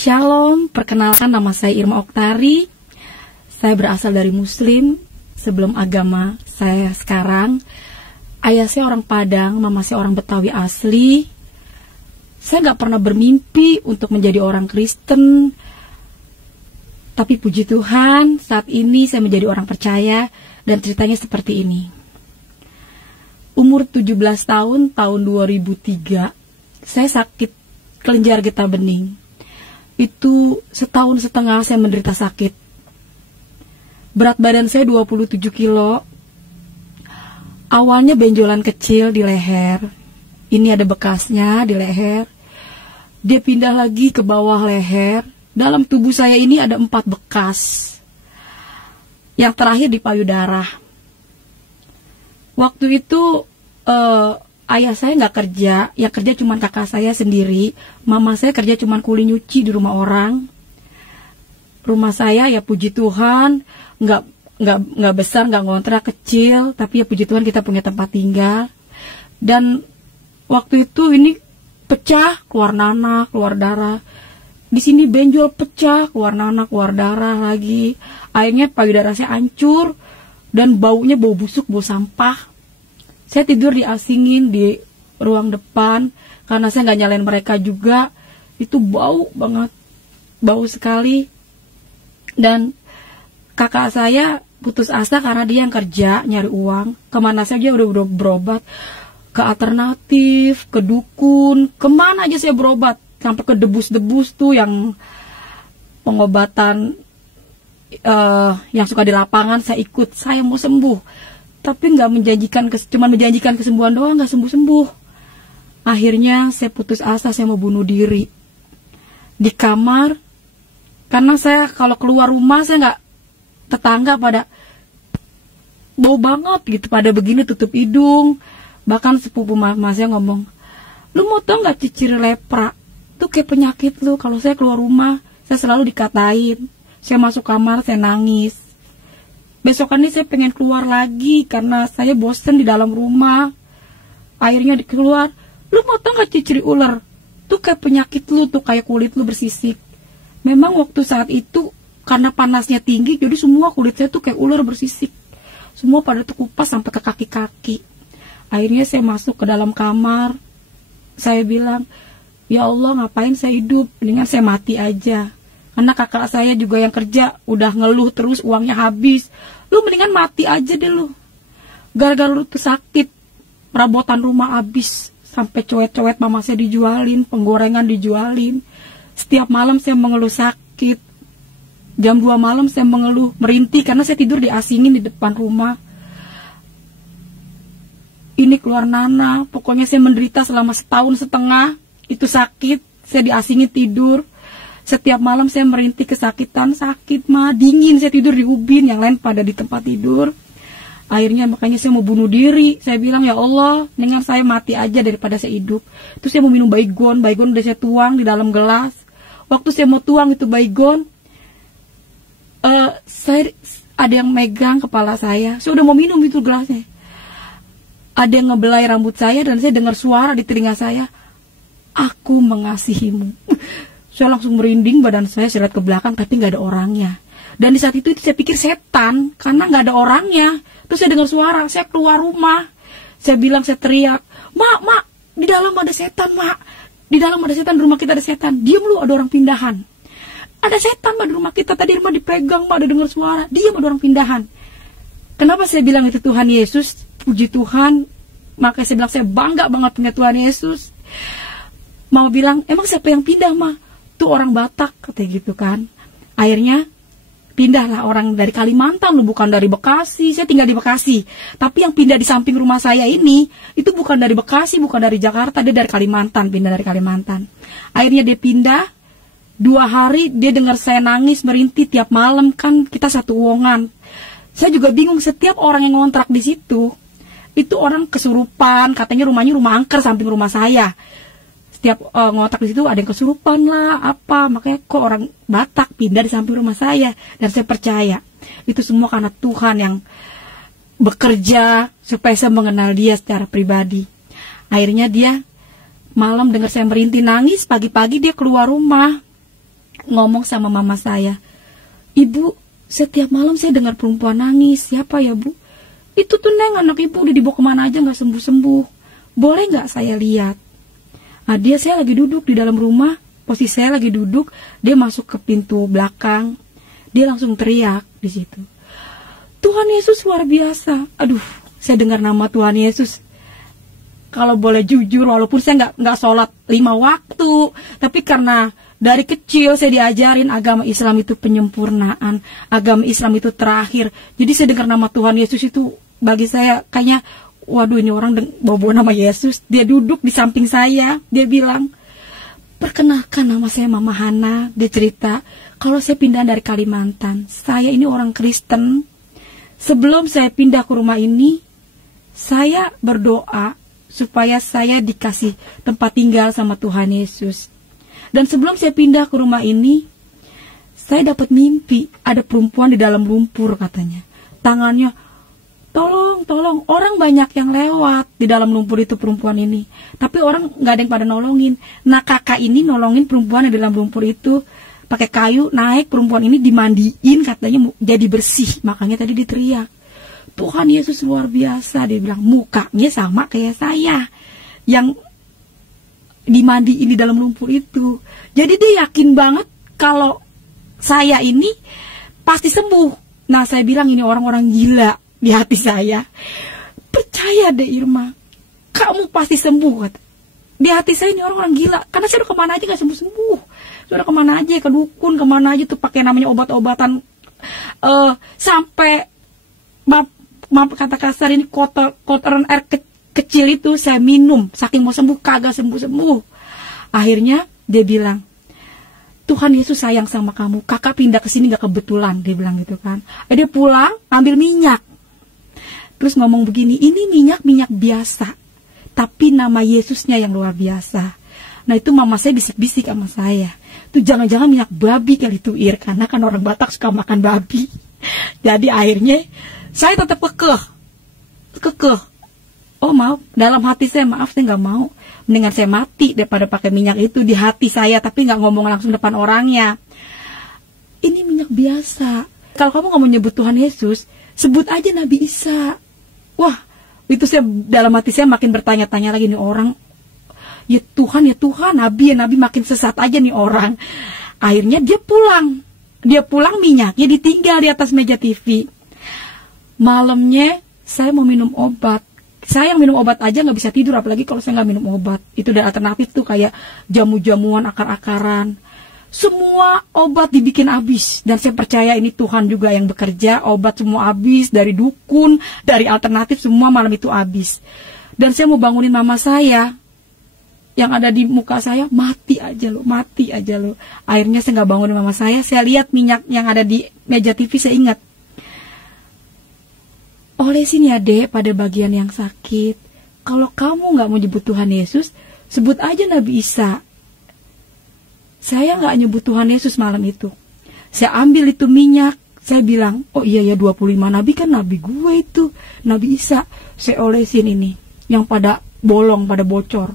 Shalom, perkenalkan nama saya Irma Oktari. Saya berasal dari Muslim. Sebelum agama saya sekarang, ayah saya orang Padang, mama saya orang Betawi asli. Saya gak pernah bermimpi untuk menjadi orang Kristen. Tapi puji Tuhan, saat ini saya menjadi orang percaya. Dan ceritanya seperti ini. Umur 17 tahun 2003, saya sakit kelenjar getah bening. Itu setahun setengah saya menderita sakit. Berat badan saya 27 kilo. Awalnya benjolan kecil di leher. Ini ada bekasnya di leher. Dia pindah lagi ke bawah leher. Dalam tubuh saya ini ada 4 bekas. Yang terakhir di payudara. Waktu itu ayah saya nggak kerja, yang kerja cuma kakak saya sendiri. Mama saya kerja cuma kuli nyuci di rumah orang. Rumah saya ya puji Tuhan nggak besar, nggak ngontrak, kecil, tapi ya puji Tuhan kita punya tempat tinggal. Dan waktu itu ini pecah, keluar nanah, keluar darah. Di sini benjol pecah, keluar nanah, keluar darah lagi. Akhirnya payudara saya hancur dan baunya bau busuk, bau sampah. Saya tidur diasingin di ruang depan karena saya nggak nyalain mereka juga. Itu bau banget, bau sekali. Dan kakak saya putus asa karena dia yang kerja nyari uang. Kemana saja udah berobat, ke alternatif, ke dukun, kemana aja saya berobat. Sampai ke debus-debus tuh yang pengobatan yang suka di lapangan saya ikut. Saya mau sembuh. Tapi nggak menjanjikan, cuma menjanjikan kesembuhan doang, nggak sembuh-sembuh. Akhirnya saya putus asa, saya mau bunuh diri di kamar. Karena saya kalau keluar rumah saya nggak, tetangga pada bau banget gitu, pada begini tutup hidung. Bahkan sepupu mama saya ngomong, lu mau tau nggak ciri lepra? Itu kayak penyakit lu. Kalau saya keluar rumah, saya selalu dikatain. Saya masuk kamar, saya nangis. Besokannya saya pengen keluar lagi karena saya bosen di dalam rumah. Akhirnya keluar. Lu mau tau gak ciri ular? Tuh kayak penyakit lu, tuh kayak kulit lu bersisik. Memang waktu saat itu karena panasnya tinggi, jadi semua kulit saya tuh kayak ular bersisik. Semua pada terkupas sampai ke kaki-kaki. Akhirnya saya masuk ke dalam kamar. Saya bilang, ya Allah, ngapain saya hidup? Mendingan saya mati aja. Karena kakak saya juga yang kerja udah ngeluh terus, uangnya habis. Lu mendingan mati aja deh lu. Gara-gara lu tuh sakit, perabotan rumah habis. Sampai cowet-cowet mama saya dijualin, penggorengan dijualin. Setiap malam saya mengeluh sakit. Jam 2 malam saya mengeluh, merintih karena saya tidur diasingin di depan rumah. Ini keluar nanah, pokoknya saya menderita selama setahun setengah. Itu sakit, saya diasingin tidur. Setiap malam saya merintih kesakitan, sakit mah, dingin, saya tidur di ubin, yang lain pada di tempat tidur. Akhirnya makanya saya mau bunuh diri. Saya bilang, ya Allah, dengan saya mati aja daripada saya hidup. Terus saya mau minum baygon udah saya tuang di dalam gelas. Waktu saya mau tuang itu baygon, ada yang megang kepala saya. Saya udah mau minum itu gelasnya. Ada yang ngebelai rambut saya dan saya dengar suara di telinga saya, aku mengasihimu. Saya langsung merinding, badan saya lihat ke belakang tapi nggak ada orangnya. Dan di saat itu saya pikir setan karena nggak ada orangnya. Terus saya dengar suara, saya keluar rumah. Saya bilang, saya teriak, mak, di dalam ada setan, mak. Di dalam ada setan, di rumah kita ada setan. Diam lu, ada orang pindahan. Ada setan, mak, di rumah kita. Tadi rumah dipegang, mak, ada dengar suara. Diam, ada orang pindahan. Kenapa saya bilang itu Tuhan Yesus? Puji Tuhan. Makanya saya bilang saya bangga banget punya Tuhan Yesus. Mau bilang, emang siapa yang pindah, mak? Itu orang Batak, katanya gitu kan. Akhirnya pindahlah orang dari Kalimantan, bukan dari Bekasi. Saya tinggal di Bekasi, tapi yang pindah di samping rumah saya ini itu bukan dari Bekasi, bukan dari Jakarta, dia dari Kalimantan, pindah dari Kalimantan. Akhirnya dia pindah. 2 hari dia dengar saya nangis merintih tiap malam, kan kita satu uongan. Saya juga bingung, setiap orang yang ngontrak di situ itu orang kesurupan, katanya rumahnya rumah angker samping rumah saya. Setiap ngotak di situ ada yang kesurupan lah, apa, makanya kok orang Batak pindah di samping rumah saya. Dan saya percaya itu semua karena Tuhan yang bekerja supaya saya mengenal dia secara pribadi. Akhirnya dia malam dengar saya merintih nangis, pagi-pagi dia keluar rumah. ngomong sama mama saya, "Ibu, setiap malam saya dengar perempuan nangis." "Siapa ya, Bu?" "Itu tuh Neng, anak ibu udah dibawa kemana aja gak sembuh-sembuh. Boleh gak saya lihat?" Nah, saya lagi duduk di dalam rumah, posisi saya lagi duduk, dia masuk ke pintu belakang, dia langsung teriak di situ, "Tuhan Yesus luar biasa." Aduh, saya dengar nama Tuhan Yesus. Kalau boleh jujur, walaupun saya nggak sholat 5 waktu, tapi karena dari kecil saya diajarin agama Islam itu penyempurnaan, agama Islam itu terakhir. Jadi saya dengar nama Tuhan Yesus itu bagi saya kayaknya, waduh, ini orang bawa nama Yesus. Dia duduk di samping saya, dia bilang, "Perkenalkan, nama saya Mama Hana." Dia cerita, kalau saya pindah dari Kalimantan, saya ini orang Kristen. Sebelum saya pindah ke rumah ini, saya berdoa supaya saya dikasih tempat tinggal sama Tuhan Yesus. Dan sebelum saya pindah ke rumah ini, saya dapat mimpi ada perempuan di dalam lumpur katanya. Tangannya, tolong, tolong. Orang banyak yang lewat di dalam lumpur itu perempuan ini. Tapi orang gak ada yang pada nolongin. Nah, kakak ini nolongin perempuan di dalam lumpur itu. Pakai kayu, naik, perempuan ini dimandiin katanya jadi bersih. Makanya tadi diteriak, "Tuhan Yesus luar biasa." Dia bilang, mukanya sama kayak saya yang dimandiin di dalam lumpur itu. Jadi dia yakin banget kalau saya ini pasti sembuh. Nah, saya bilang ini orang-orang gila di hati saya. "Percaya deh Irma, kamu pasti sembuh," kata. Di hati saya ini orang-orang gila, karena saya udah kemana aja gak sembuh-sembuh. Saya udah kemana aja, ke dukun, kemana aja tuh pakai namanya obat-obatan, sampai maaf kata kasar ini, kotoran air kecil itu saya minum, saking mau sembuh kagak sembuh-sembuh. Akhirnya dia bilang, "Tuhan Yesus sayang sama kamu, kakak pindah ke sini gak kebetulan," dia bilang gitu kan. Dia pulang ambil minyak, terus ngomong begini, "Ini minyak biasa, tapi nama Yesusnya yang luar biasa." Nah, itu mama saya bisik-bisik sama saya, "Tuh jangan-jangan minyak babi kali itu, Ir," karena kan orang Batak suka makan babi. Jadi akhirnya saya tetap kekeh. Oh maaf, dalam hati saya, maaf saya nggak mau. Mendingan saya mati daripada pakai minyak itu di hati saya, tapi nggak ngomong langsung depan orangnya. "Ini minyak biasa. Kalau kamu nggak mau nyebut Tuhan Yesus, sebut aja Nabi Isa." Wah, itu saya dalam hati saya makin bertanya-tanya lagi, nih orang, ya Tuhan, Nabi makin sesat aja nih orang. Akhirnya dia pulang, minyaknya ditinggal di atas meja TV. Malamnya saya mau minum obat. Saya yang minum obat aja nggak bisa tidur, apalagi kalau saya nggak minum obat. Itu udah alternatif tuh, kayak jamu-jamuan, akar-akaran. Semua obat dibikin habis. Dan saya percaya ini Tuhan juga yang bekerja. Obat semua habis, dari dukun, dari alternatif, semua malam itu habis. Dan saya mau bangunin mama saya, yang ada di muka saya, mati aja lo. Akhirnya saya nggak bangunin mama saya lihat minyak yang ada di meja TV, saya ingat, "Olesin ya Dek pada bagian yang sakit. Kalau kamu nggak mau nyebut Tuhan Yesus, sebut aja Nabi Isa." Saya nggak nyebut Tuhan Yesus malam itu. Saya ambil itu minyak, saya bilang, "Oh iya ya, 25 nabi kan nabi gue itu, Nabi Isa." Saya olesin ini, yang pada bolong, pada bocor.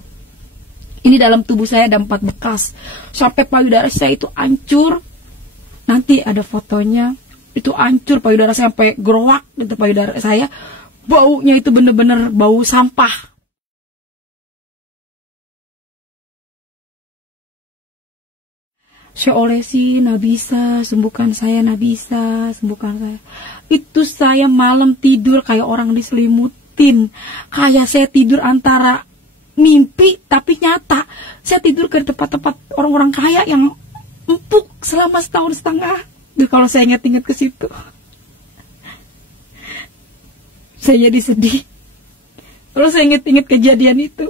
Ini dalam tubuh saya ada 4 bekas. Sampai payudara saya itu hancur. Nanti ada fotonya. Itu hancur payudara saya sampai gerowak gitu payudara saya. Baunya itu bener-bener bau sampah. Saya olesi, Nabi Isa, sembuhkan saya, Nabi Isa, sembuhkan saya. Itu saya malam tidur kayak orang diselimutin. Kayak saya tidur antara mimpi tapi nyata. Saya tidur ke tempat-tempat orang-orang kaya yang empuk selama 1,5 tahun. Duh, kalau saya ingat-ingat ke situ, saya jadi sedih. Kalau saya ingat-ingat kejadian itu,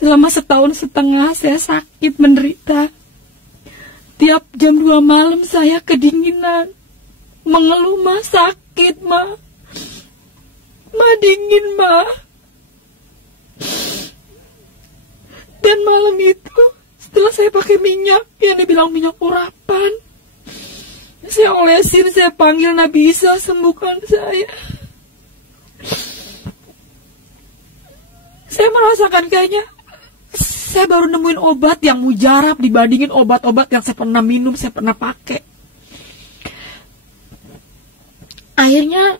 selama 1,5 tahun saya sakit menderita. Tiap jam 2 malam saya kedinginan, mengeluh, "Ma sakit, Ma dingin, Ma." Dan malam itu, setelah saya pakai minyak, yang dibilang minyak urapan, saya olesin, saya panggil Nabi Isa, sembuhkan saya. Saya merasakan kayaknya saya baru nemuin obat yang mujarab dibandingin obat-obat yang saya pernah minum, saya pernah pakai. Akhirnya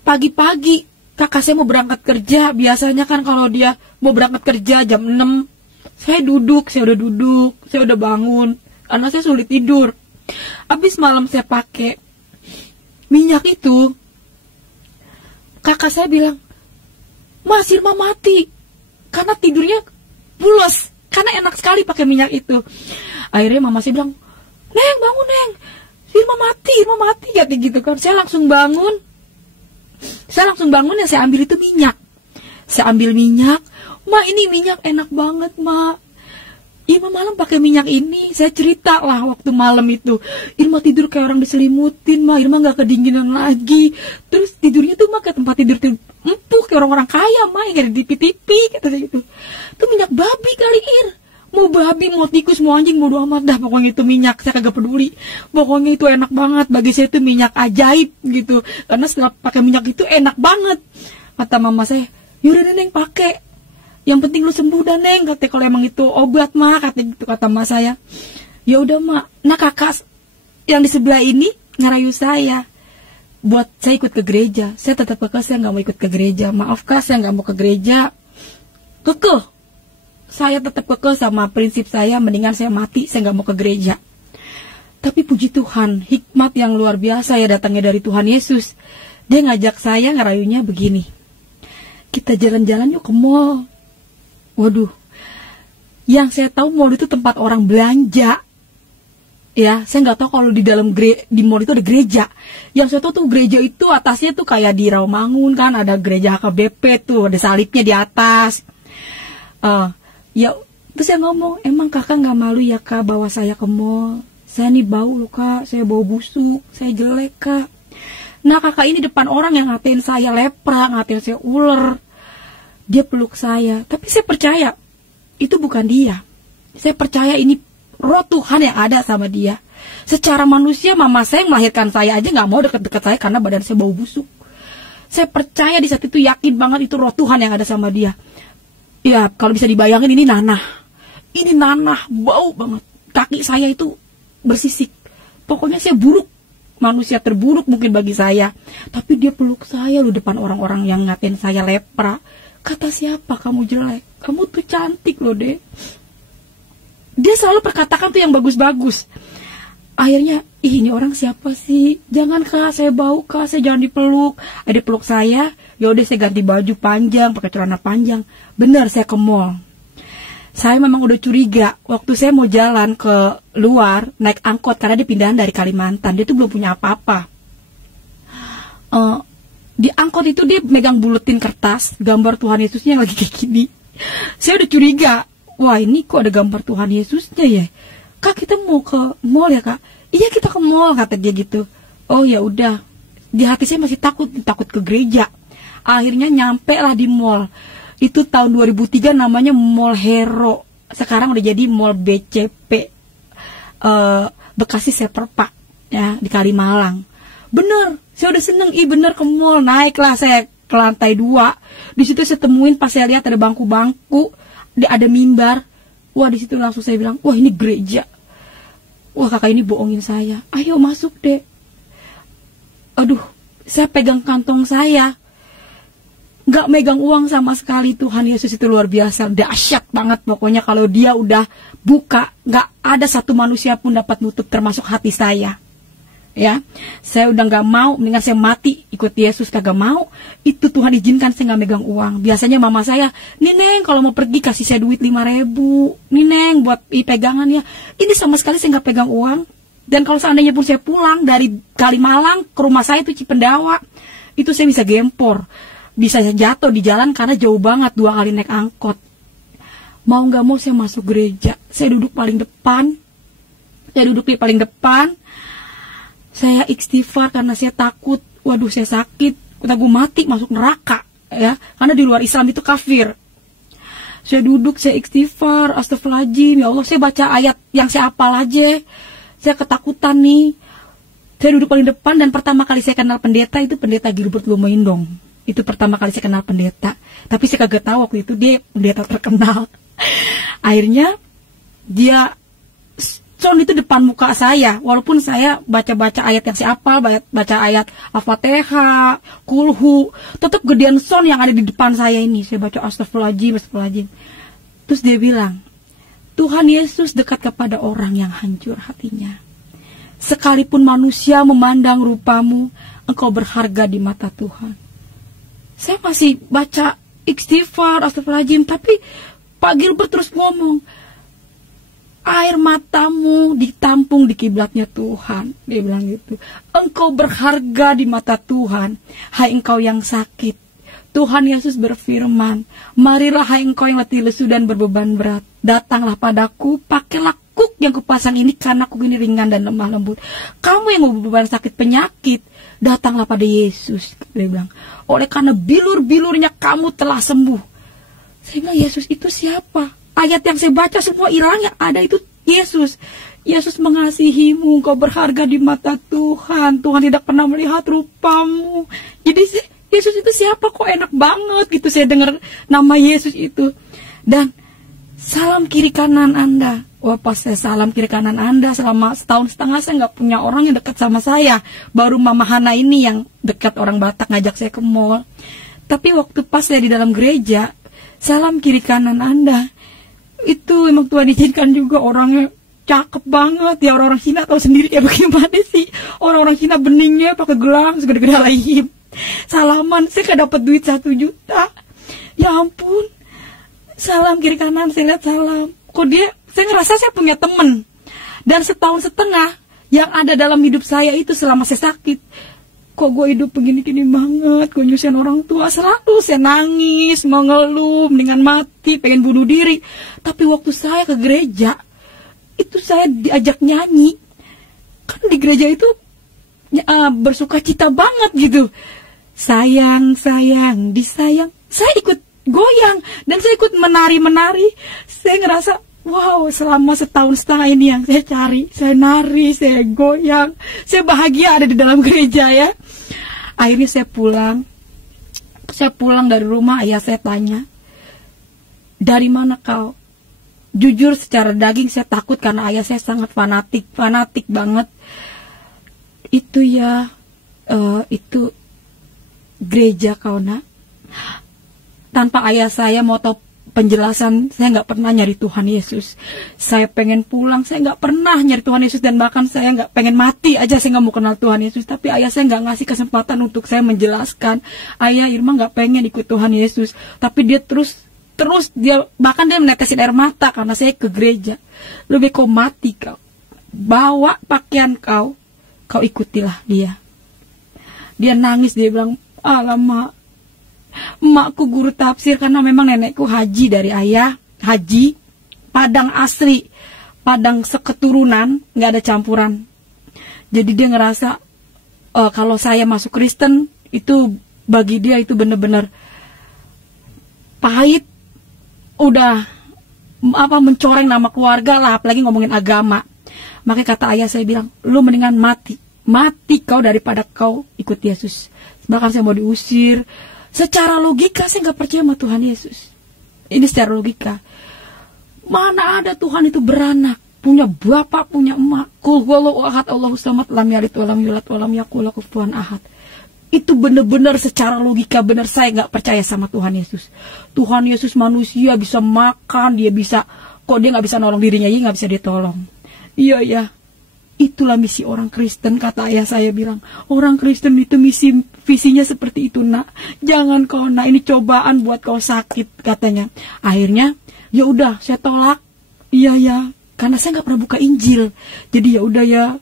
pagi-pagi kakak saya mau berangkat kerja. Biasanya kan kalau dia mau berangkat kerja jam 6, saya udah duduk, saya udah bangun karena saya sulit tidur. Habis malam saya pakai minyak itu, kakak saya bilang, "Mas, Irma mati." Karena tidurnya pulas, karena enak sekali pakai minyak itu. Akhirnya mama saya bilang, "Neng, bangun Neng, Irma mati," kata gitu kan. Saya langsung bangun ya, saya ambil itu minyak. Saya ambil minyak, "Ma, ini minyak enak banget, Ma. Irma malam pakai minyak ini." Saya cerita lah waktu malam itu, Irma tidur kayak orang diselimutin, Ma. Irma gak kedinginan lagi. Terus tidurnya tuh, Ma, ke tempat tidur tuh empuk kayak orang-orang kaya, Ma, yang ada di TV, kata saya gitu. Itu minyak babi kali, Ir. Mau babi, mau tikus, mau anjing, bodo amat dah. Pokoknya itu minyak, saya kagak peduli. Pokoknya itu enak banget. Bagi saya itu minyak ajaib gitu. Karena setelah pakai minyak itu enak banget. Kata mama saya, "Yaudah Neng, pakai. Yang penting lu sembuh dah Neng," kata, "kalau emang itu obat, Ma," kata gitu, kata mama saya. Ya udah, Ma. Nah, kakak yang di sebelah ini ngerayu saya buat saya ikut ke gereja. Saya tetap kekeh, saya nggak mau ikut ke gereja. Maaf Kak, saya nggak mau ke gereja. Kekeh. Saya tetap kekeh sama prinsip saya, mendingan saya mati, saya nggak mau ke gereja. Tapi puji Tuhan, hikmat yang luar biasa ya datangnya dari Tuhan Yesus. Dia ngajak saya, ngerayunya begini, "Kita jalan-jalan yuk ke mall." Waduh, yang saya tahu mall itu tempat orang belanja. Ya, saya nggak tahu kalau di dalam di mall itu ada gereja. Yang saya tahu tuh gereja itu atasnya tuh kayak di Rawamangun kan, ada gereja HKBP tuh, ada salibnya di atas. Ya, terus saya ngomong, "Emang kakak nggak malu ya Kak bawa saya ke mall? Saya nih bau loh Kak, saya bau busuk, saya jelek Kak." Nah, kakak ini depan orang yang ngatain saya lepra, ngatain saya ular. Dia peluk saya, tapi saya percaya itu bukan dia. Saya percaya ini roh Tuhan yang ada sama dia. Secara manusia, mama saya yang melahirkan saya aja nggak mau deket-deket saya karena badan saya bau busuk. Saya percaya di saat itu, yakin banget itu roh Tuhan yang ada sama dia. Ya, kalau bisa dibayangin ini nanah. Ini nanah, bau banget. Kaki saya itu bersisik. Pokoknya saya buruk. Manusia terburuk mungkin bagi saya. Tapi dia peluk saya loh depan orang-orang yang ngatain saya lepra. Kata, "Siapa kamu jelek? Kamu tuh cantik loh, Dek." Dia selalu perkatakan tuh yang bagus-bagus. Akhirnya, ini orang siapa sih? "Jangan Kak, saya bau Kak, saya jangan dipeluk." Dia peluk saya. Ya udah, saya ganti baju panjang, pakai celana panjang. Benar, saya ke mall. Saya memang udah curiga. Waktu saya mau jalan ke luar, naik angkot, karena dia pindahan dari Kalimantan. Dia tuh belum punya apa-apa. Di angkot itu dia megang buletin kertas, gambar Tuhan Yesusnya yang lagi kayak gini. Saya udah curiga. Wah, ini kok ada gambar Tuhan Yesusnya ya? "Kak, kita mau ke mall ya Kak?" "Iya, kita ke mall," kata dia gitu. Oh ya udah. Di hati saya masih takut ke gereja. Akhirnya nyampe lah di mall. Itu tahun 2003, namanya Mall Hero. Sekarang udah jadi Mall BCP, Bekasi Seperpak ya, di Kalimalang. Bener, saya udah seneng, bener ke mall. Naiklah saya ke lantai 2. Di situ saya temuin, pas saya lihat ada bangku-bangku, ada mimbar. Wah, di situ langsung saya bilang, "Wah, ini gereja." Wah, kakak ini bohongin saya. "Ayo masuk deh." Aduh, saya pegang kantong saya. Gak megang uang sama sekali. Tuhan Yesus itu luar biasa, dahsyat banget. Pokoknya kalau dia udah buka, gak ada satu manusia pun dapat nutup, termasuk hati saya. Ya, saya udah gak mau, mendingan saya mati ikut Yesus, kagak mau. Itu Tuhan izinkan saya gak megang uang. Biasanya mama saya, "Nih Neng, kalau mau pergi kasih saya duit 5.000. Nih Neng, buat pegangan ya." Ini sama sekali saya gak pegang uang. Dan kalau seandainya pun saya pulang dari Kalimalang ke rumah saya itu Cipendawa, itu saya bisa gempor, bisa jatuh di jalan karena jauh banget, 2 kali naik angkot. Mau gak mau saya masuk gereja. Saya duduk paling depan. Saya istighfar karena saya takut. Waduh, saya sakit. Gue mati, masuk neraka ya. Karena di luar Islam itu kafir. Saya duduk, saya istighfar, astagfirullahaladzim, ya Allah, saya baca ayat yang saya hafal aja. Saya ketakutan nih. Saya duduk paling depan, dan pertama kali saya kenal pendeta itu pendeta Gilbert Lumaindong. Itu pertama kali saya kenal pendeta. Tapi saya kagak tahu waktu itu dia pendeta terkenal. Akhirnya dia son itu depan muka saya, walaupun saya baca-baca ayat yang saya hafal, baca ayat Al-Fatihah, Kulhu, tetap gedean son yang ada di depan saya ini. Saya baca astagfirullahaladzim, astagfirullahaladzim. Terus dia bilang, Tuhan Yesus dekat kepada orang yang hancur hatinya. Sekalipun manusia memandang rupamu, engkau berharga di mata Tuhan. Saya masih baca istighfar, astagfirullahaladzim, tapi Pak Gilbert terus ngomong, air matamu ditampung di kiblatnya Tuhan. Dia bilang gitu. Engkau berharga di mata Tuhan. Hai engkau yang sakit. Tuhan Yesus berfirman, marilah hai engkau yang letih lesu dan berbeban berat. Datanglah padaku, pakailah kuk yang kupasang ini, karena kuk ini ringan dan lemah lembut. Kamu yang berbeban sakit penyakit, datanglah pada Yesus. Dia bilang, oleh karena bilur-bilurnya kamu telah sembuh. Saya bilang, Yesus itu siapa? Ayat yang saya baca semua hilang, yang ada itu Yesus. Yesus mengasihimu, engkau berharga di mata Tuhan. Tuhan tidak pernah melihat rupamu. Jadi Yesus itu siapa? Kok enak banget gitu saya dengar nama Yesus itu. Dan salam kiri kanan Anda. Wah, pas saya salam kiri kanan Anda, selama setahun setengah saya nggak punya orang yang dekat sama saya. Baru Mama Hana ini yang dekat, orang Batak, ngajak saya ke mall. Tapi waktu pas saya di dalam gereja, salam kiri kanan Anda, itu emang Tuhan izinkan juga orangnya cakep banget ya. Orang-orang Cina tahu sendiri ya bagaimana sih, orang-orang Cina beningnya pakai gelang segede-gede lahim. Salaman, saya gak dapat duit 1 juta. Ya ampun, salam kiri kanan, saya lihat salam. Kok dia, saya ngerasa saya punya temen. Dan setahun setengah yang ada dalam hidup saya itu selama saya sakit, kok gue hidup begini-gini banget, gue nyusahin orang tua, selalu saya nangis, mengeluh, mendingan mati, pengen bunuh diri. Tapi waktu saya ke gereja, itu saya diajak nyanyi. Kan di gereja itu bersuka cita banget gitu. Sayang, sayang, disayang. Saya ikut goyang, dan saya ikut menari-menari. Saya ngerasa, wow, selama setahun setengah ini yang saya cari, saya nari, saya goyang, saya bahagia ada di dalam gereja ya. Akhirnya saya pulang dari rumah, ayah saya tanya, dari mana kau? Jujur secara daging saya takut karena ayah saya sangat fanatik banget. Itu ya, itu gereja kau nak. Tanpa ayah saya mau tahu penjelasan, saya nggak pernah nyari Tuhan Yesus. Saya pengen pulang, saya nggak pernah nyari Tuhan Yesus, dan bahkan saya nggak pengen mati aja, saya nggak mau kenal Tuhan Yesus. Tapi ayah saya nggak ngasih kesempatan untuk saya menjelaskan. Ayah, Irma nggak pengen ikut Tuhan Yesus, tapi dia terus dia bahkan dia menetesin air mata karena saya ke gereja. Lebih kau mati kau, bawa pakaian kau ikutilah dia. Dia nangis, dia bilang, alamak, emakku guru tafsir, karena memang nenekku haji dari ayah, haji Padang asli, Padang seketurunan, nggak ada campuran. Jadi dia ngerasa kalau saya masuk Kristen itu bagi dia itu benar-benar pahit, udah mencoreng nama keluarga lah, apalagi ngomongin agama. Makanya kata ayah saya bilang, lu mendingan mati kau daripada kau ikut Yesus. Bahkan saya mau diusir. Secara logika saya nggak percaya sama Tuhan Yesus. Ini secara logika. Mana ada Tuhan itu beranak, punya bapak, punya emak. Qul huwallahu ahad, Allahus samad, lam yalid walam yulad walam yakul lahu kufuwan ahad. Itu benar-benar secara logika benar, saya nggak percaya sama Tuhan Yesus. Tuhan Yesus manusia, bisa makan, dia bisa, kok dia nggak bisa nolong dirinya, dia nggak bisa ditolong. Iya ya. Itulah misi orang Kristen, kata ayah saya bilang. Orang Kristen itu visinya seperti itu nak. Jangan kau nak, ini cobaan buat kau sakit, katanya. Akhirnya, ya udah saya tolak. Iya ya, karena saya nggak pernah buka Injil. Jadi ya udah ya,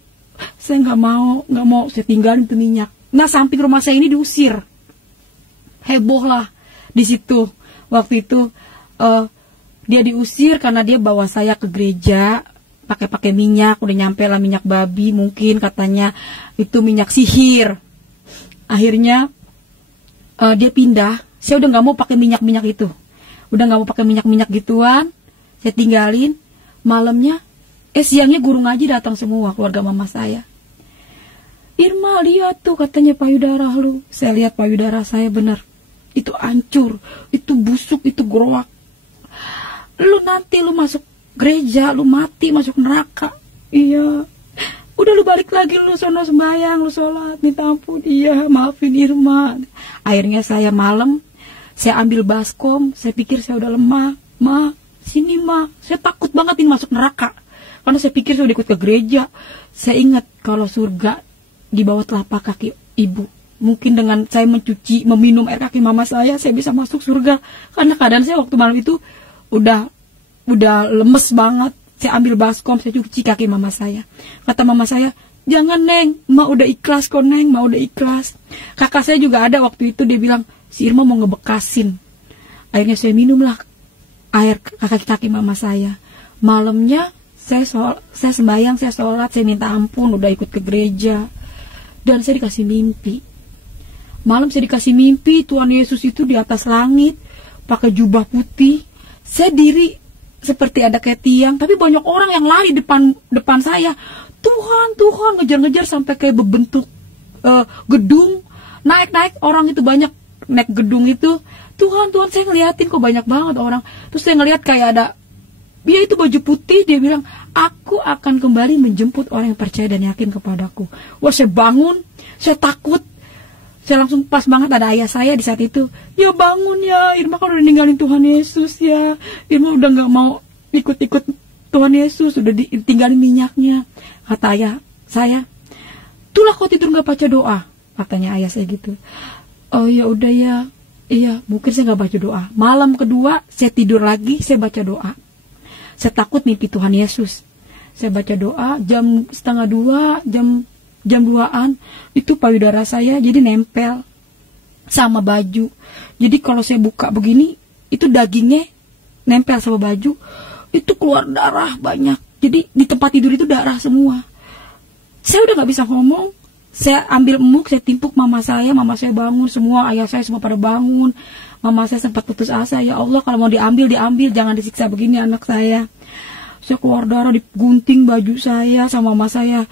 saya nggak mau saya tinggalin itu minyak. Nah, samping rumah saya ini diusir. Heboh lah di situ. Waktu itu dia diusir karena dia bawa saya ke gereja. Pakai minyak, udah nyampe lah minyak babi, mungkin katanya itu minyak sihir. Akhirnya dia pindah. Saya udah nggak mau pakai minyak itu, udah nggak mau pakai minyak gituan. Saya tinggalin. Malamnya, siangnya guru ngaji datang semua, keluarga mama saya. Irma, lihat tuh, katanya payudara lu. Saya lihat payudara saya, benar, itu hancur, itu busuk, itu gerowak. lu nanti lu masuk gereja, lu mati masuk neraka. Iya. Udah lu balik lagi, lu sono sembahyang, lu sholat, minta ampun. Iya, maafin Irma. Akhirnya saya malam, saya ambil baskom, saya pikir saya udah lemah. Ma, sini ma, saya takut banget ini masuk neraka. Karena saya pikir saya udah ikut ke gereja. Saya ingat kalau surga di bawah telapak kaki ibu. Mungkin dengan saya mencuci, meminum air kaki mama saya bisa masuk surga. Karena keadaan saya waktu malam itu udah lemes banget. Saya ambil baskom, saya cuci kaki mama saya. Kata mama saya, jangan Neng, Ma udah ikhlas kok Neng, Ma udah ikhlas. Kakak saya juga ada waktu itu, dia bilang, si Irma mau ngebekasin. Akhirnya saya minumlah air kaki mama saya. Malamnya saya sembahyang, saya sholat, saya minta ampun, udah ikut ke gereja. Dan saya dikasih mimpi. Malam saya dikasih mimpi, Tuhan Yesus itu di atas langit, pakai jubah putih. Saya diri seperti ada kayak tiang, tapi banyak orang yang lari depan saya. Tuhan, ngejar-ngejar sampai kayak berbentuk gedung. Naik orang itu banyak naik gedung itu. Tuhan, saya ngeliatin kok banyak banget orang. Terus saya ngeliat kayak ada, dia itu baju putih, dia bilang, aku akan kembali menjemput orang yang percaya dan yakin kepadaku. Wah, saya bangun, saya takut. Saya langsung pas banget ada ayah saya di saat itu. Ya bangun ya, Irma kan udah ninggalin Tuhan Yesus ya. Irma udah gak mau ikut-ikut Tuhan Yesus, udah ditinggalin minyaknya. Kata ayah saya, itulah kau tidur gak baca doa. Katanya ayah saya gitu. Oh ya udah ya, iya mungkin saya gak baca doa. Malam kedua saya tidur lagi, saya baca doa. Saya takut mimpi Tuhan Yesus. Saya baca doa jam 1:30, jam 2-an, itu payudara saya jadi nempel sama baju. Jadi kalau saya buka begini, itu dagingnya nempel sama baju, itu keluar darah banyak. Jadi di tempat tidur itu darah semua. Saya udah gak bisa ngomong. Saya ambil emuk, saya timpuk mama saya bangun semua, ayah saya semua pada bangun. Mama saya sempat putus asa, ya Allah kalau mau diambil, jangan disiksa begini anak saya. Saya keluar darah, digunting baju saya sama mama saya.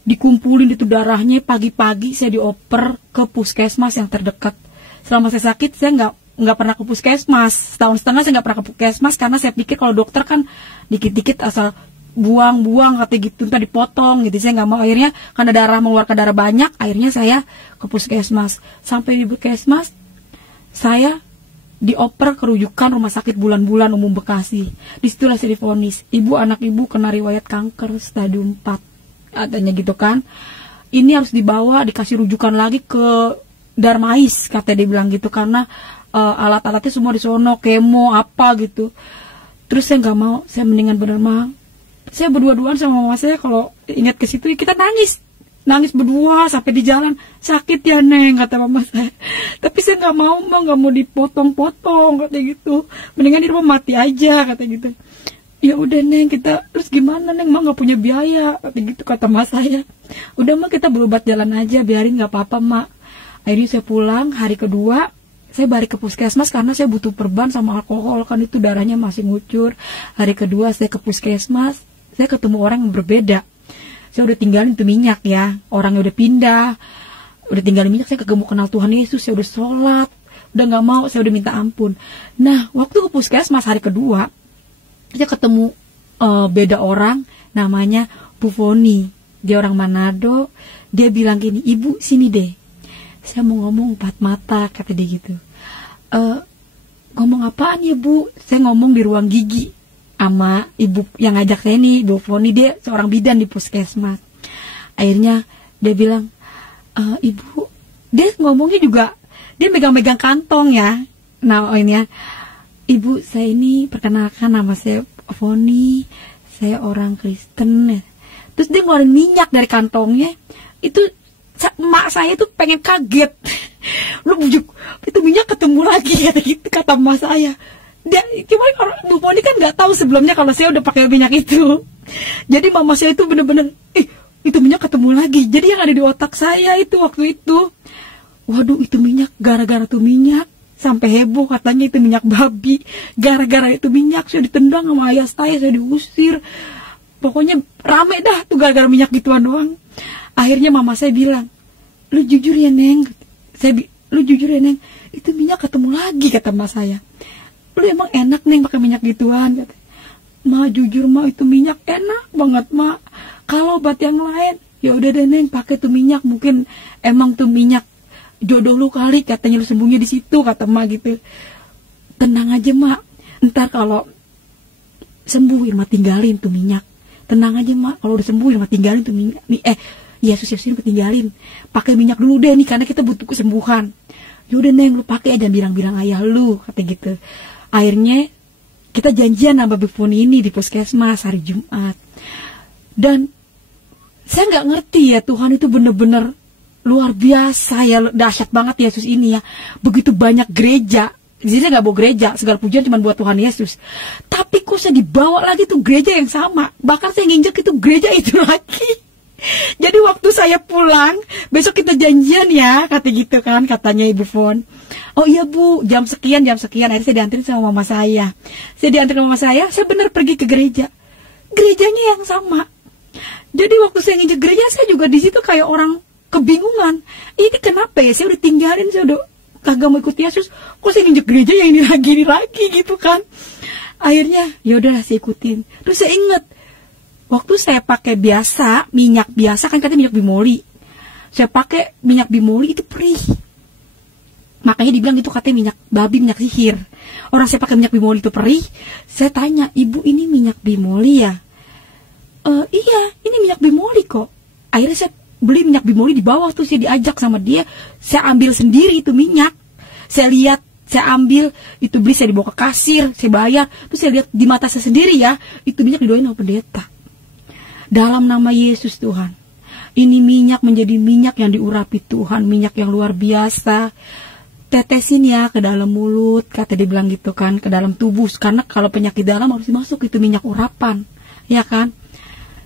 Dikumpulin itu darahnya. Pagi-pagi saya dioper ke puskesmas yang terdekat. Selama saya sakit saya nggak pernah ke puskesmas. Setahun setengah saya nggak pernah ke puskesmas karena saya pikir kalau dokter kan dikit-dikit asal buang kata gitu, entah dipotong gitu. Saya nggak mau. Akhirnya karena darah mengeluarkan darah banyak, akhirnya saya ke puskesmas. Sampai di puskesmas saya dioper ke rujukan Rumah Sakit Bulan-Bulan Umum Bekasi. Disitulah saya divonis, anak ibu kena riwayat kanker stadium 4. Adanya gitu kan, ini harus dibawa dikasih rujukan lagi ke Darmais, kata dia bilang gitu, karena alat-alatnya semua di sono, kemo apa gitu. Terus saya nggak mau, saya mendingan bener mah, saya berdua-duaan sama mama saya. Kalau ingat ke situ kita nangis berdua sampai di jalan. Sakit ya Neng, kata mama saya. Tapi saya nggak mau dipotong-potong, kata gitu. Mendingan di rumah mati aja, kata gitu. Ya udah Neng, kita terus gimana Neng, mah nggak punya biaya, gitu kata mas saya. Udah mah kita berobat jalan aja, biarin nggak apa-apa mak. Akhirnya saya pulang hari kedua, saya balik ke puskesmas karena saya butuh perban sama alkohol, kan itu darahnya masih ngucur. Hari kedua saya ke puskesmas, saya ketemu orang yang berbeda. Saya udah tinggalin itu minyak ya, orangnya udah pindah, udah tinggalin minyak. Saya kagak mau kenal Tuhan Yesus, saya udah sholat, udah nggak mau, saya udah minta ampun. Nah waktu ke puskesmas hari kedua, saya ketemu beda orang, namanya Bu Foni. Dia orang Manado. Dia bilang gini, ibu sini deh, saya mau ngomong 4 mata, kata dia gitu. Ngomong apaan ya Bu? Saya ngomong di ruang gigi sama ibu yang ngajak saya nih, Bu Foni. Dia seorang bidan di puskesmas. Akhirnya dia bilang, ibu, dia ngomongnya juga, dia megang-megang kantong ya. Nah ini ya, ibu saya ini perkenalkan, nama saya Foni, saya orang Kristen ya. Terus dia ngeluarin minyak dari kantongnya. Itu emak saya tuh pengen kaget. Lu bujuk, itu minyak ketemu lagi, kata gitu, kata emak saya. Dia cuma orang Bu Foni kan nggak tahu sebelumnya kalau saya udah pakai minyak itu. Jadi mama saya itu bener-bener, itu minyak ketemu lagi. Jadi yang ada di otak saya itu waktu itu, waduh itu minyak, gara-gara tuh minyak sampai heboh katanya itu minyak babi. Gara-gara itu minyak saya ditendang sama ayah saya diusir. Pokoknya rame dah tuh gara-gara minyak gituan doang. Akhirnya mama saya bilang, lu jujur ya Neng. Lu jujur ya Neng, itu minyak ketemu lagi, kata mas saya. lu emang enak Neng pakai minyak gituan? Kata. Ma jujur Ma, itu minyak enak banget Ma. Kalau obat yang lain, ya udah deh Neng pakai tuh minyak, mungkin emang tuh minyak jodoh lu kali, katanya lu sembunyi di situ, kata Ma gitu. Tenang aja Ma, ntar kalau sembuh Irma tinggalin tuh minyak. Tenang aja Ma, kalau udah sembuh Irma tinggalin tuh minyak. Yesus Irma tinggalin. Pakai minyak dulu deh nih, karena kita butuh kesembuhan. Yaudah Neng, lu pakai aja, bilang-bilang ayah lu, kata gitu. Akhirnya kita janjian sama Bifun ini di puskesmas hari Jumat. Dan saya nggak ngerti ya, Tuhan itu bener-bener luar biasa ya, dahsyat banget Yesus ini ya. Begitu banyak gereja, jadi saya nggak bawa gereja, segala pujian cuma buat Tuhan Yesus. Tapi kok saya dibawa lagi tuh gereja yang sama, bahkan saya nginjek itu gereja itu lagi. Jadi waktu saya pulang, besok kita janjian ya, kata gitu kan, katanya Ibu Fon. Oh iya Bu, jam sekian, akhirnya saya dianterin sama mama saya. Saya dianterin sama mama saya benar pergi ke gereja. Gerejanya yang sama. Jadi waktu saya nginjek gereja, saya juga di situ kayak orang kebingungan. Ini kenapa ya, saya udah tinggalin, saya udah kagak mau ikut Yesus, kok saya nginjek gereja yang ini lagi gitu kan. Akhirnya, yaudahlah saya ikutin. Terus saya ingat, waktu saya pakai biasa, minyak biasa, kan katanya minyak bimoli. Saya pakai minyak bimoli itu perih. Makanya dibilang itu katanya minyak babi, minyak sihir. Orang saya pakai minyak bimoli itu perih. Saya tanya, Ibu ini minyak bimoli ya? Iya, ini minyak bimoli kok. Akhirnya saya beli minyak bimoli di bawah tuh, saya diajak sama dia. Saya ambil sendiri itu minyak. Saya lihat, saya ambil, itu beli, saya dibawa ke kasir, saya bayar. Terus saya lihat di mata saya sendiri ya, itu minyak didoain sama pendeta. Dalam nama Yesus Tuhan, ini minyak menjadi minyak yang diurapi Tuhan, minyak yang luar biasa. Tetesin ya ke dalam mulut, kata dia bilang gitu kan, ke dalam tubuh. Karena kalau penyakit dalam harus masuk itu minyak urapan, ya kan.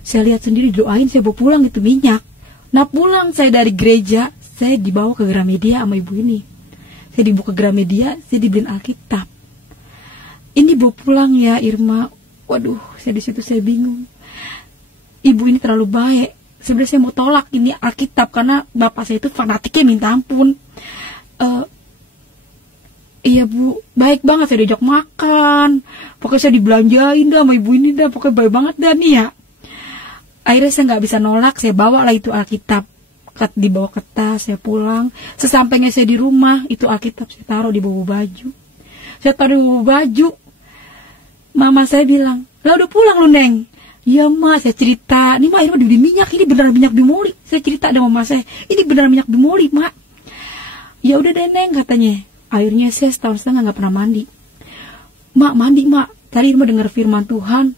Saya lihat sendiri, doain, saya bawa pulang itu minyak. Nah pulang saya dari gereja, saya dibawa ke Gramedia sama ibu ini. Saya dibawa ke Gramedia, saya dibeliin Alkitab. Ini bawa pulang ya Irma. Waduh, saya di situ saya bingung. Ibu ini terlalu baik. Sebenarnya saya mau tolak ini Alkitab karena bapak saya itu fanatiknya minta ampun. Iya Bu, baik banget, saya diajak makan. Pokoknya saya dibelanjain dah sama ibu ini dah, pokoknya baik banget dah nih ya. Akhirnya saya nggak bisa nolak, saya bawa lah itu Alkitab. Dibawa ke tas, saya pulang. Sesampainya saya di rumah, itu Alkitab saya taruh di bawah baju. Saya taruh di bawah baju. Mama saya bilang, lah udah pulang lu Neng. Iya Ma, saya cerita. Ini Ma, ini dibeli minyak, ini beneran minyak bimoli. Saya cerita sama mama saya, ini beneran minyak bimoli Ma. Ya udah deh Neng, katanya. Akhirnya saya setahun setengah nggak pernah mandi. Mak, mandi Mak. Tadi Irma dengar firman Tuhan,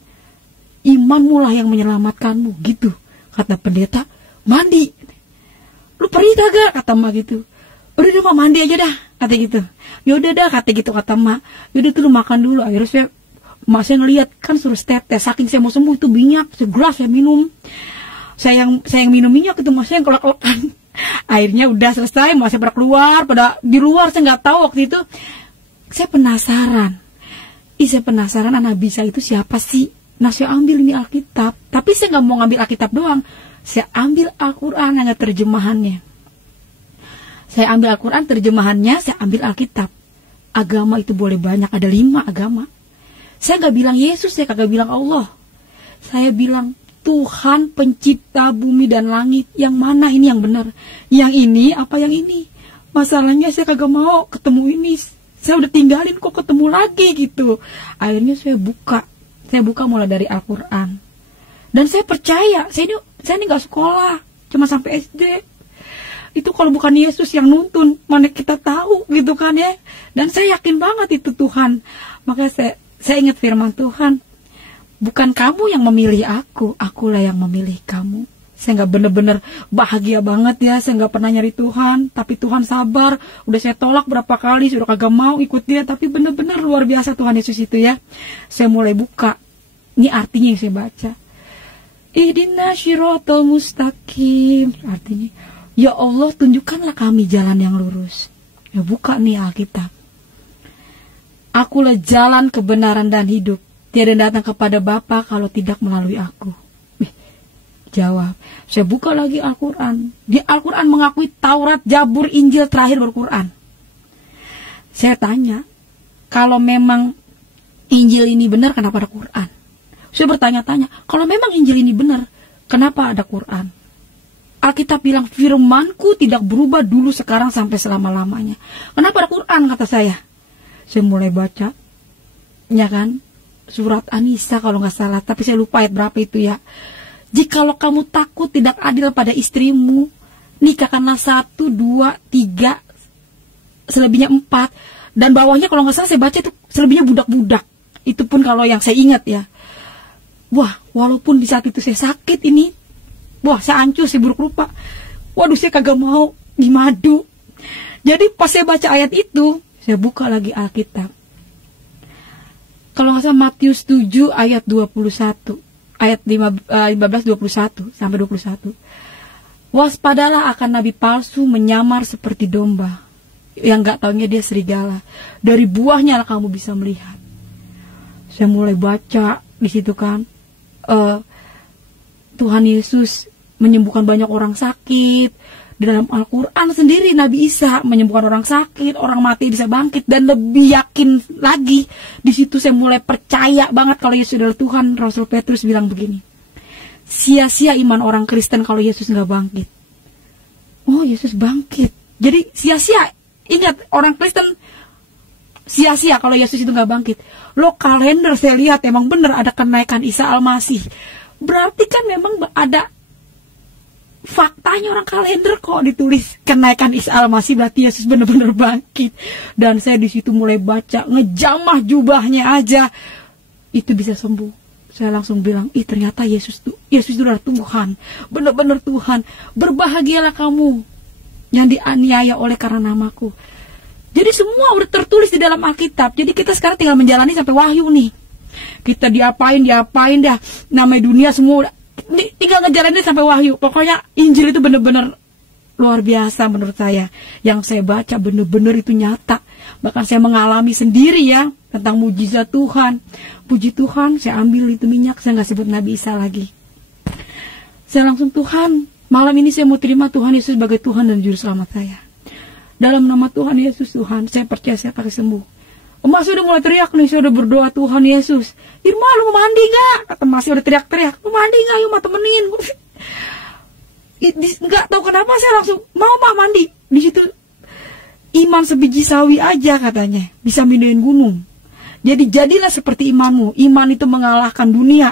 imanmu lah yang menyelamatkanmu, gitu. Kata pendeta, mandi. Lu perih kagak? Kata Mak gitu. Udah deh Mak, mandi aja dah, kata gitu. Yaudah dah, kata gitu, kata Mak. Yaudah tuh lu makan dulu. Akhirnya Mak saya ngeliat, kan suruh tetes. Saking saya mau sembuh itu minyak, segelas saya minum. Saya yang minum minyak itu Mak saya yang kelak-kelakan. Akhirnya udah selesai, Mak saya pada keluar, pada di luar, saya nggak tahu waktu itu. Saya penasaran. Saya penasaran anak bisa itu siapa sih? Nah saya ambil ini Alkitab. Tapi saya nggak mau ngambil Alkitab doang. Saya ambil Al-Quran hanya terjemahannya. Saya ambil Al-Quran terjemahannya, saya ambil Alkitab. Agama itu boleh banyak, ada 5 agama. Saya nggak bilang Yesus, saya kagak bilang Allah. Saya bilang Tuhan pencipta bumi dan langit. Yang mana ini yang benar? Yang ini apa yang ini? Masalahnya saya kagak mau ketemu ini. Saya udah tinggalin kok ketemu lagi gitu. Akhirnya saya buka mulai dari Al-Quran. Dan saya percaya, saya ini nggak sekolah, cuma sampai SD. Itu kalau bukan Yesus yang nuntun, mana kita tahu gitu kan ya. Dan saya yakin banget itu Tuhan. Makanya saya ingat firman Tuhan, bukan kamu yang memilih aku, akulah yang memilih kamu. Saya nggak bener-bener bahagia banget ya, saya nggak pernah nyari Tuhan, tapi Tuhan sabar. Udah saya tolak berapa kali, sudah kagak mau ikut dia, tapi bener-bener luar biasa Tuhan Yesus itu ya. Saya mulai buka, ini artinya yang saya baca. Ihdinas shiratal mustaqim, artinya, ya Allah tunjukkanlah kami jalan yang lurus. Ya buka nih Alkitab. Akulah jalan kebenaran dan hidup. Tiada datang kepada Bapa kalau tidak melalui aku. Jawab. Saya buka lagi Al-Quran. Di Al-Quran mengakui Taurat, Zabur, Injil, terakhir baru Quran. Saya tanya, kalau memang Injil ini benar, kenapa ada Quran? Saya bertanya-tanya, kalau memang Injil ini benar, kenapa ada Quran? Alkitab bilang, firmanku tidak berubah dulu, sekarang, sampai selama-lamanya. Kenapa ada Quran, kata saya? Saya mulai baca, ya kan, surat An-Nisa kalau nggak salah, tapi saya lupa ayat berapa itu ya. Jikalau kamu takut tidak adil pada istrimu, nikahkanlah 1, 2, 3, selebihnya 4. Dan bawahnya kalau nggak salah saya baca itu selebihnya budak-budak. Itu pun kalau yang saya ingat ya. Wah, walaupun di saat itu saya sakit ini, wah saya hancur, saya buruk rupa. Waduh, saya kagak mau dimadu. Jadi pas saya baca ayat itu, saya buka lagi Alkitab. Kalau nggak salah Matius 7 ayat 21. Ayat 15, 21 sampai 21. Waspadalah akan nabi palsu menyamar seperti domba, yang nggak taunya dia serigala. Dari buahnya lah kamu bisa melihat. Saya mulai baca di situ kan, Tuhan Yesus menyembuhkan banyak orang sakit. Di dalam Al-Quran sendiri Nabi Isa menyembuhkan orang sakit, orang mati bisa bangkit, dan lebih yakin lagi. Di situ saya mulai percaya banget kalau Yesus adalah Tuhan. Rasul Petrus bilang begini, sia-sia iman orang Kristen kalau Yesus nggak bangkit. Oh, Yesus bangkit. Jadi sia-sia. Ingat, orang Kristen sia-sia kalau Yesus itu nggak bangkit. Lo kalender saya lihat emang bener ada kenaikan Isa Al-Masih. Berarti kan memang ada faktanya, orang kalender kok ditulis kenaikan Isa Al-Masih, berarti Yesus benar-benar bangkit. Dan saya di situ mulai baca, ngejamah jubahnya aja itu bisa sembuh. Saya langsung bilang, ih ternyata Yesus itu adalah Tuhan, benar-benar Tuhan. Berbahagialah kamu yang dianiaya oleh karena namaku. Jadi semua udah tertulis di dalam Alkitab. Jadi kita sekarang tinggal menjalani sampai Wahyu nih. Kita diapain dah, namanya dunia semua tinggal ngejalanin sampai Wahyu. Pokoknya Injil itu benar-benar luar biasa menurut saya. Yang saya baca benar-benar itu nyata. Bahkan saya mengalami sendiri ya tentang mujizat Tuhan. Puji Tuhan, saya ambil itu minyak, saya nggak sebut Nabi Isa lagi. Saya langsung, Tuhan, malam ini saya mau terima Tuhan Yesus sebagai Tuhan dan Juru Selamat saya. Dalam nama Tuhan Yesus, Tuhan, saya percaya saya pasti sembuh. Mas udah mulai teriak nih, saya udah berdoa, Tuhan Yesus, Irma lu mau mandi gak? Kata Mas udah teriak-teriak, lu mandi gak? Yuk, ma temenin. Nggak tahu kenapa saya langsung mau mandi. Di situ iman sebiji sawi aja katanya bisa mindahin gunung. Jadi jadilah seperti imanmu. Iman itu mengalahkan dunia.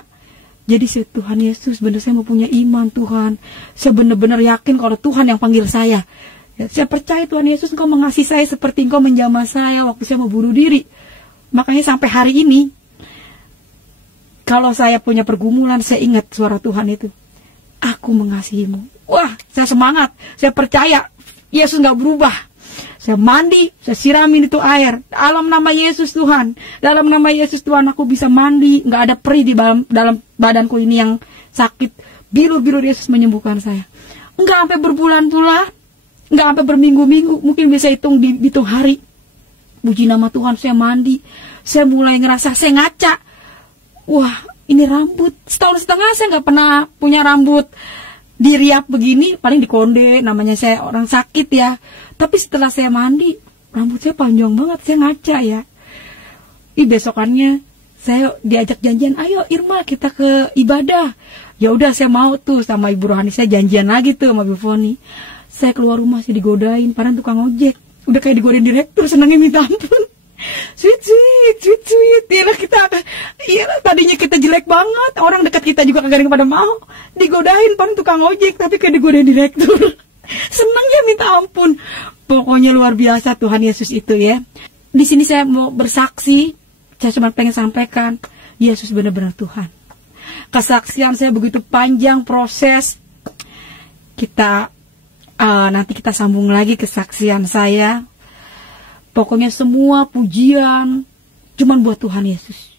Jadi saya, Tuhan Yesus, benar saya mau punya iman Tuhan. Saya benar-benar yakin kalau Tuhan yang panggil saya. Ya, saya percaya Tuhan Yesus, Engkau mengasihi saya seperti Engkau menjamah saya waktu saya mau bunuh diri. Makanya sampai hari ini, kalau saya punya pergumulan, saya ingat suara Tuhan itu. Aku mengasihimu. Wah, saya semangat. Saya percaya Yesus gak berubah. Saya mandi, saya siramin itu air. Dalam nama Yesus Tuhan. Dalam nama Yesus Tuhan aku bisa mandi. Gak ada perih di dalam badanku ini yang sakit. Biru-biru Yesus menyembuhkan saya. Enggak sampai berbulan-bulan. Enggak sampai berminggu-minggu. Mungkin bisa dihitung hari. Puji nama Tuhan, saya mandi. Saya mulai ngerasa, saya ngaca. Wah, ini rambut. Setahun setengah saya gak pernah punya rambut diriap begini. Paling dikonde, namanya saya orang sakit ya. Tapi setelah saya mandi, rambut saya panjang banget, saya ngaca ya. Besokannya saya diajak janjian, ayo Irma kita ke ibadah. Ya udah saya mau tuh sama Ibu Rohani, saya janjian lagi tuh sama Bu Foni. Saya keluar rumah sih digodain, padahal tukang ojek. Udah kayak digodain direktur, senangnya minta ampun. Sweet. Iyalah tadinya kita jelek banget, orang dekat kita juga kagak ada yang pada mau. Digodain padahal tukang ojek, tapi kayak digodain direktur. Senangnya minta ampun. Pokoknya luar biasa Tuhan Yesus itu ya. Di sini saya mau bersaksi, saya cuma pengen sampaikan, Yesus benar-benar Tuhan. Kesaksian saya begitu panjang proses. Nanti kita sambung lagi kesaksian saya. Pokoknya semua pujian cuman buat Tuhan Yesus.